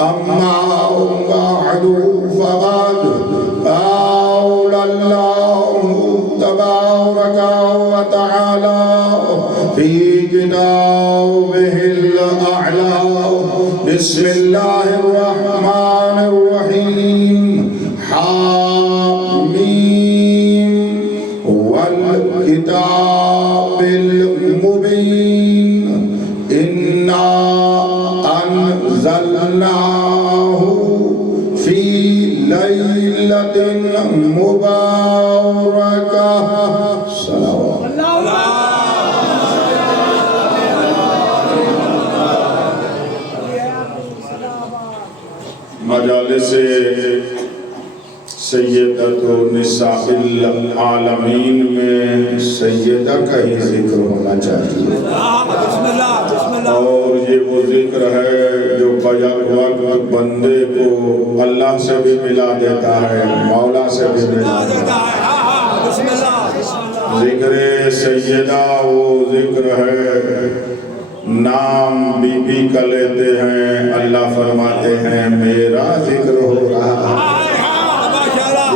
أما بعد فقد قال الله تبارك وتعالى في كتابه الأعلى بسم الله الرحمن الرحيم حاميم والكتاب المبين إنا أنزلناه في ليلة مباركة صلوات مجالس سیدۃ نساء العالمین میں سیدہ کا ہی ذکر ہونا چاہیے، اور یہ وہ ذکر ہے جو بیک وقت بندے کو اللہ سے بھی ملا دیتا ہے، مولا سے بھی ملا دیتا ہے۔ ذکر سیدہ وہ ذکر ہے، نام بی بی کا لیتے ہیں، اللہ فرماتے ہیں میرا ذکر ہو رہا ہے۔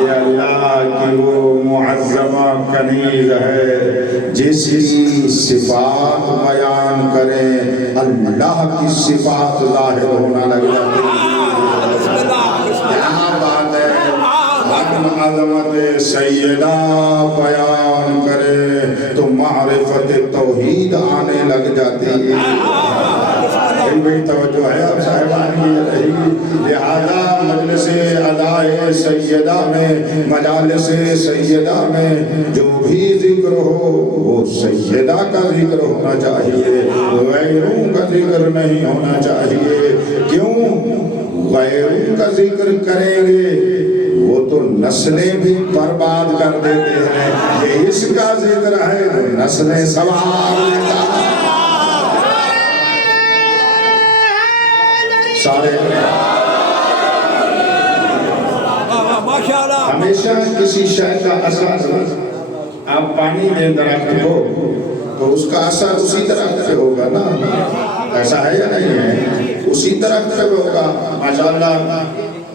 یہ اللہ کی وہ معظمہ کنیز ہے جس کی صفات بیان کریں اللہ کی صفات ظاہر ہونا لگ جاتی ہے۔ یہاں بات ہے ہم عظمت سیدہ بیان کریں تو معرفت توحید آنے لگ جاتی ہے۔ بڑی توجہ ہے اب صاحبان کی رہی، لہذا مجلس ادائے سیدہ میں، مجالس سیدہ میں جو بھی ذکر ہو وہ سیدہ کا ذکر ہونا چاہیے، غیروں کا ذکر نہیں ہونا چاہیے۔ کیوں؟ غیروں کا ذکر کریں گے وہ تو نسلیں بھی برباد کر دیتے ہیں، یہ اس کا ذکر ہے وہ نسلیں سوار لیتا ہے۔ سارے ہمیشہ کسی شے کا اثر، آپ پانی دیں درخت کو تو اس کا اثر اسی درخت پہ ہوگا نا، ایسا ہے یا نہیں ہے؟ اسی درخت پہ ہوگا۔ ماشاءاللہ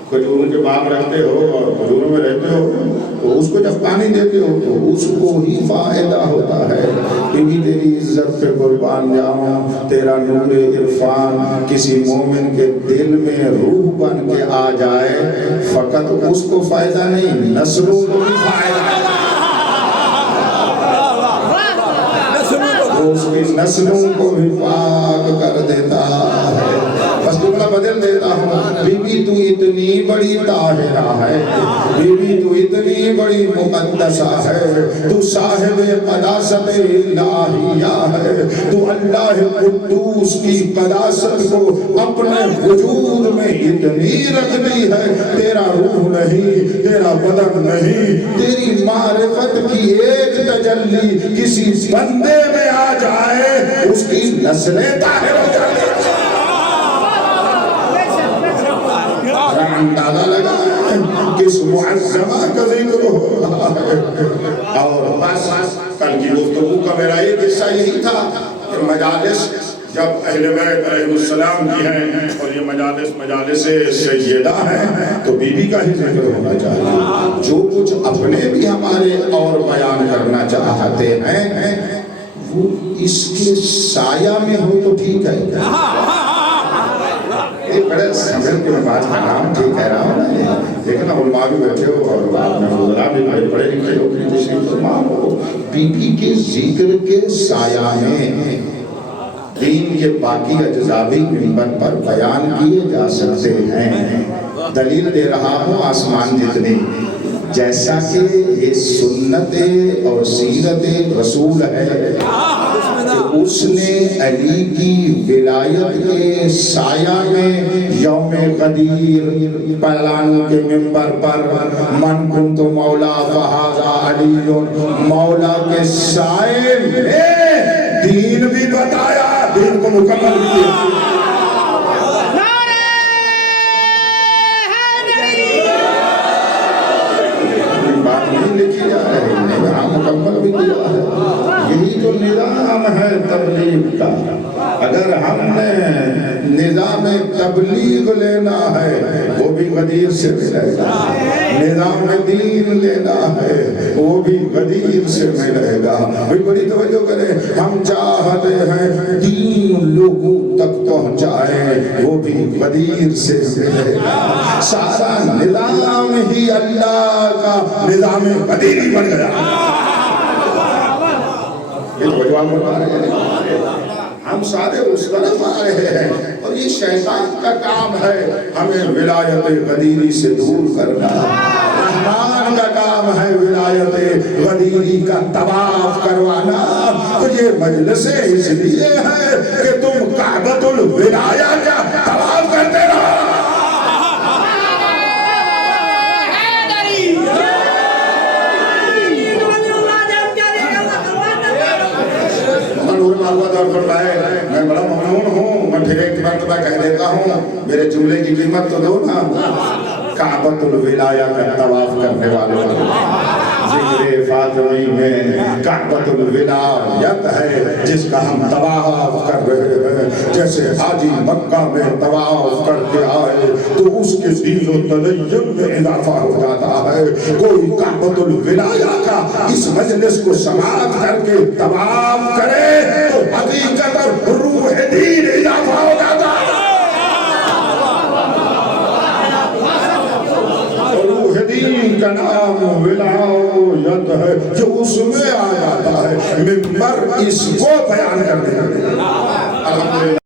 کھجور کے باغ رکھتے ہو اور کھجوروں میں رہتے ہو تو اس کو جب پانی دیتے ہو تو اس کو ہی فائدہ ہوتا ہے۔ کہ بھی تیری عزت پہ قربان جاؤں، تیرا نور عرفان کسی مومن کے دل میں روح بن کے آ جائے، فقط اس کو فائدہ نہیں نسلوں کو بھی فائدہ ہے، اس کی نسلوں کو بھی پاک کر دیتا ہے۔ بس جملہ بدل دیتا ہوں، بی بی تو اتنی بڑی طاہرہ ہے، بی بی تو اتنی بڑی مقدسہ ہے، تو صاحب قداست الہیہ ہے، تو اللہ قدوس کی قداست کو اپنے وجود میں اتنی رکھ دی ہے، تیرا روح نہیں، تیرا بدن نہیں، تیری معرفت کی ایک تجلی کسی بندے میں آ جائے اس کی نسلیں طاہر ہو جاتی ہیں۔ اندازہ لگا کس معظمہ کا ذکر ہو رہا ہے۔ اور بس کل کی گفتگو کا میرا ایک حصہ یہی تھا کہ مجالس جب اہل بیت علیہ السلام کی ہیں اور یہ مجالس سیدہ ہیں تو بی بی کا ہی ذکر ہونا چاہیے۔ جو کچھ اپنے بھی ہمارے اور بیان کرنا چاہتے ہیں وہ اس کے سایہ میں ہو تو ٹھیک ہے۔ بڑے سمجھ کے میں بات کا نام ٹھیک کہہ رہا ہوں نا، لیکن علماء بھی بیٹھے ہو اور آپ میں فضلاء بھی پڑھے لکھے ہو، تشریف فرما ہو، بی بی کے ذکر کے سایہ میں دین کے باقی اجزاء بھی منبر پر بیان کیے جا سکتے ہیں۔ دلیل دے رہا ہوں آسمان جتنی، جیسا کہ یہ سنت اور سیرت رسول ہے کہ اس نے علی کی ولایت کے سایہ میں یوم غدیر پہلانوں کے منبر پر من کنت مولا فہذا علی، مولا کے سائے میں دین بھی بتایا، دین کو مکمل کیا۔ مکمل بھی کیا ہے، یہی تو نظام ہے تبلیغ کا۔ اگر ہم نے نظام تبلیغ تبلیغ لینا ہے وہ بھی غدیر سے ملے گا، نظام دین لینا ہے وہ بھی غدیر سے ملے گا۔ بھئی بڑی توجہ کریں، ہم چاہتے ہیں دین لوگوں تک پہنچائیں وہ بھی غدیر سے ملے گا۔ سارا نظام ہی اللہ کا نظام غدیری بن گیا۔ یہ توجہ ہم بتا رہے ہیں، ہم سارے اس طرف آ رہے ہیں، اور یہ شیطان کا کام ہے ہمیں ولایت غدیری سے دور کرنا۔ رحمان کا کام ہے ولایت غدیری کا طواف کروانا۔ تو یہ مجلسیں اس لیے ہے کہ تم کعبۃ الولایہ کا طواف کرتے رہو۔ میں بڑا ممنون ہوں، میں پھر ایک مرتبہ کہہ دیتا ہوں، میرے جملے کی قیمت تو دو نا۔ کعبۃ الولایہ کا طواف کرنے والوں ذکر فاطمی میں کعبۃ الولایت ہے جس کا ہم طواف کر رہے ہیں۔ جیسے حاجی مکہ میں طواف کر کے آئے تو اس کے زین و تدین میں اضافہ ہو جاتا ہے، کوئی کعبۃ الولایہ کا اس مجلس کو سماعت کر کے طواف کرے تو حقیقت روح دین اضافہ ہو جاتا ہے۔ روح دین کا نام ولایت ہے جو اس میں آ جاتا ہے، ممبر اس کو بیان کر دیتا ہے۔ الحمدللہ۔